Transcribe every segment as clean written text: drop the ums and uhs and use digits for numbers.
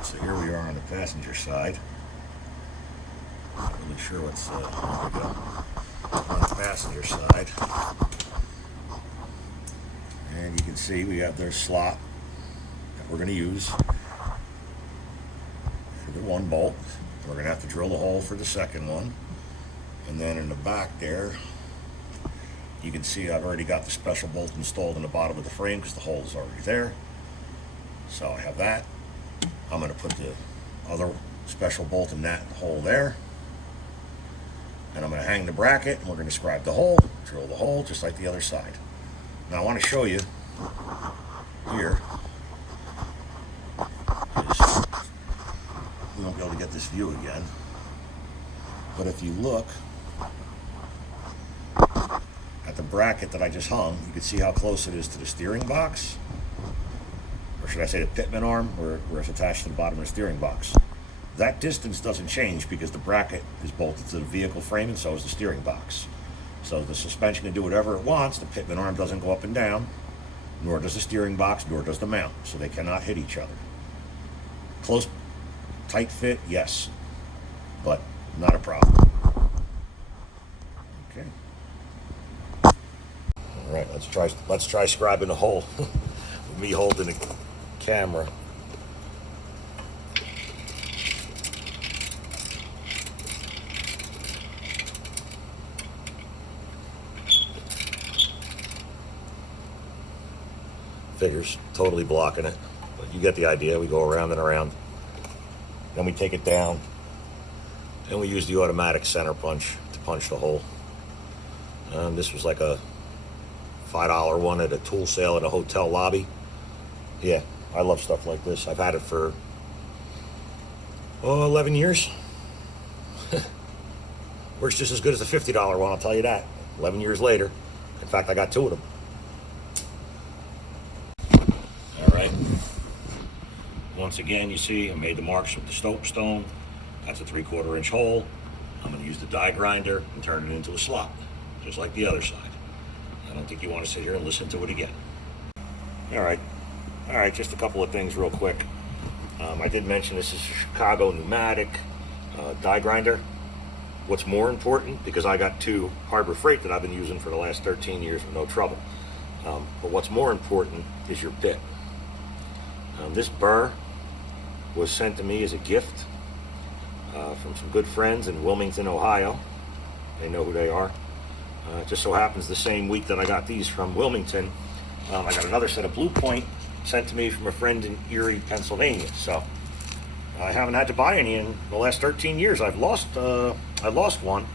Alright, so here we are on the passenger side. Not really sure what's, there we go. On the passenger side. And you can see we have their slot that we're going to use for the one bolt. We're going to have to drill the hole for the second one. And then in the back there, you can see I've already got the special bolt installed in the bottom of the frame because the hole is already there. So I have that. I'm going to put the other special bolt in that hole there. And I'm going to hang the bracket, and we're going to scribe the hole, drill the hole, just like the other side. Now I want to show you here. We won't be able to get this view again. But if you look at the bracket that I just hung, you can see how close it is to the steering box. Or should I say the pitman arm, where it's attached to the bottom of the steering box. That distance doesn't change because the bracket is bolted to the vehicle frame, and so is the steering box. So the suspension can do whatever it wants. The pitman arm doesn't go up and down, nor does the steering box, nor does the mount. So they cannot hit each other. Close, tight fit, yes, but not a problem. Okay. All right, let's try scribing the hole with me holding the camera. Figures, totally blocking it, but you get the idea. We go around and around, then we take it down, and we use the automatic center punch to punch the hole. This was like a $5 one at a tool sale in a hotel lobby. Yeah, I love stuff like this. I've had it for 11 years. Works just as good as a $50 one, I'll tell you that. 11 years later. In fact, I got 2 of them. Once again, you see I made the marks with the stone. That's a 3/4 inch hole. I'm going to use the die grinder and turn it into a slot, just like the other side. I don't think you want to sit here and listen to it again. All right, just a couple of things real quick. I did mention this is a Chicago pneumatic die grinder. What's more important, because I got 2 Harbor Freight that I've been using for the last 13 years with no trouble. But what's more important is your bit. This burr was sent to me as a gift from some good friends in Wilmington, Ohio. They know who they are. It just so happens the same week that I got these from Wilmington, I got another set of Blue Point sent to me from a friend in Erie, Pennsylvania. So I haven't had to buy any in the last 13 years. I lost one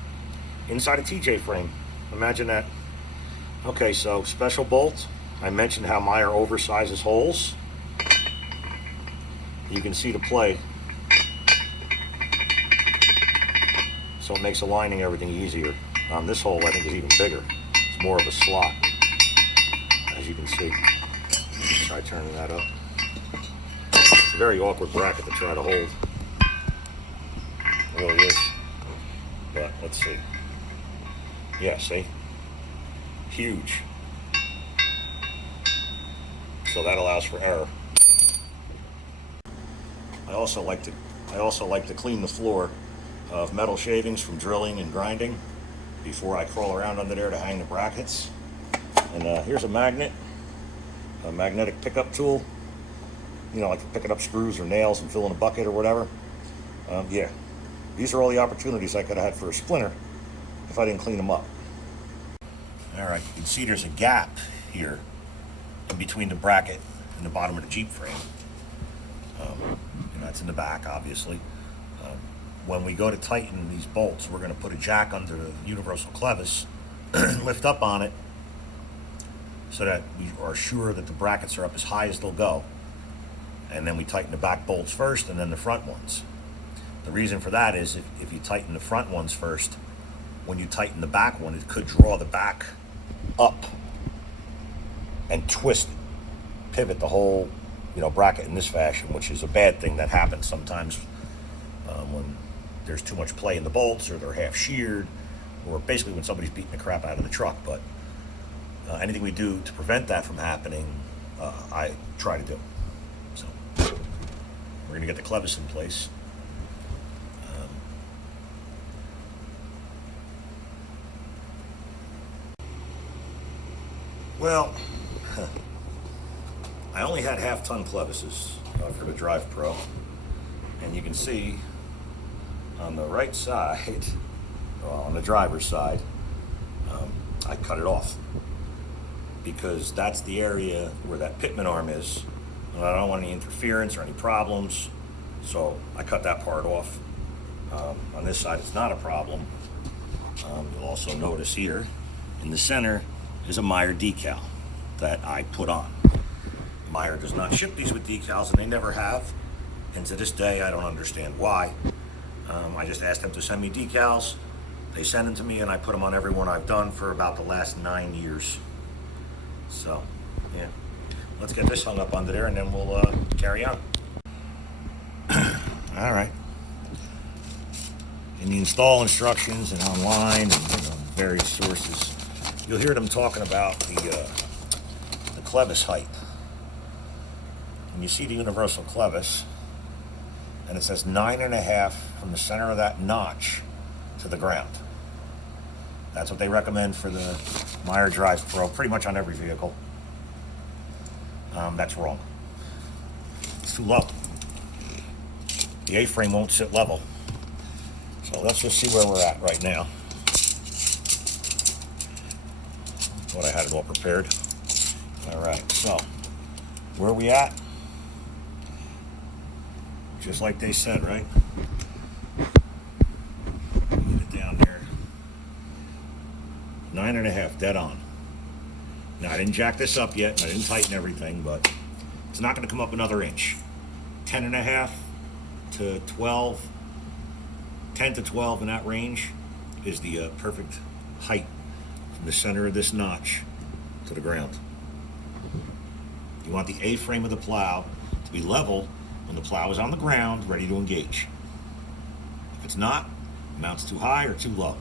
inside a TJ frame. Imagine that. Okay, so special bolt. I mentioned how Meyer oversizes holes. You can see the play, so it makes aligning everything easier. This hole I think is even bigger. It's more of a slot, as you can see. Try turning that up. It's a very awkward bracket to try to hold. It really is. But let's see. Yeah, see? Huge. So that allows for error. I also like to clean the floor of metal shavings from drilling and grinding before I crawl around under there to hang the brackets. And here's a magnet, a magnetic pickup tool. You know, like picking up screws or nails and filling a bucket or whatever. Yeah, these are all the opportunities I could have had for a splinter if I didn't clean them up. All right, you can see there's a gap here in between the bracket and the bottom of the Jeep frame. And that's in the back, obviously. When we go to tighten these bolts, we're going to put a jack under the universal clevis, lift up on it, so that we are sure that the brackets are up as high as they'll go. And then we tighten the back bolts first and then the front ones. The reason for that is if you tighten the front ones first, when you tighten the back one, it could draw the back up and twist, pivot the whole bracket in this fashion, which is a bad thing that happens sometimes when there's too much play in the bolts, or they're half sheared, or basically when somebody's beating the crap out of the truck. But anything we do to prevent that from happening, I try to do. So We're going to get the clevis in place. Well, I only had half-ton clevises for the Drive Pro, and you can see on the right side, well, on the driver's side, I cut it off because that's the area where that pitman arm is, and I don't want any interference or any problems, so I cut that part off. On this side, it's not a problem. You'll also notice here in the center is a Meyer decal that I put on. Meyer does not ship these with decals, and they never have, and to this day I don't understand why. I just asked them to send me decals. They send them to me, and I put them on every one I've done for about the last 9 years. So, yeah. Let's get this hung up under there, and then we'll carry on. All right. In the install instructions and online and various sources, you'll hear them talking about the clevis height. And you see the universal clevis, and it says 9.5 from the center of that notch to the ground. That's what they recommend for the Meyer Drive Pro, pretty much on every vehicle. That's wrong. It's too low. The A-frame won't sit level. So let's just see where we're at right now. Thought I had it all prepared. All right, so where are we at? Just like they said, right? Get it down there. 9.5, dead on. Now, I didn't jack this up yet, and I didn't tighten everything, but it's not going to come up another inch. 10.5 to 12, 10 to 12 in that range is the perfect height from the center of this notch to the ground. You want the A-frame of the plow to be level when the plow is on the ground, ready to engage. If it's not, it mounts too high or too low.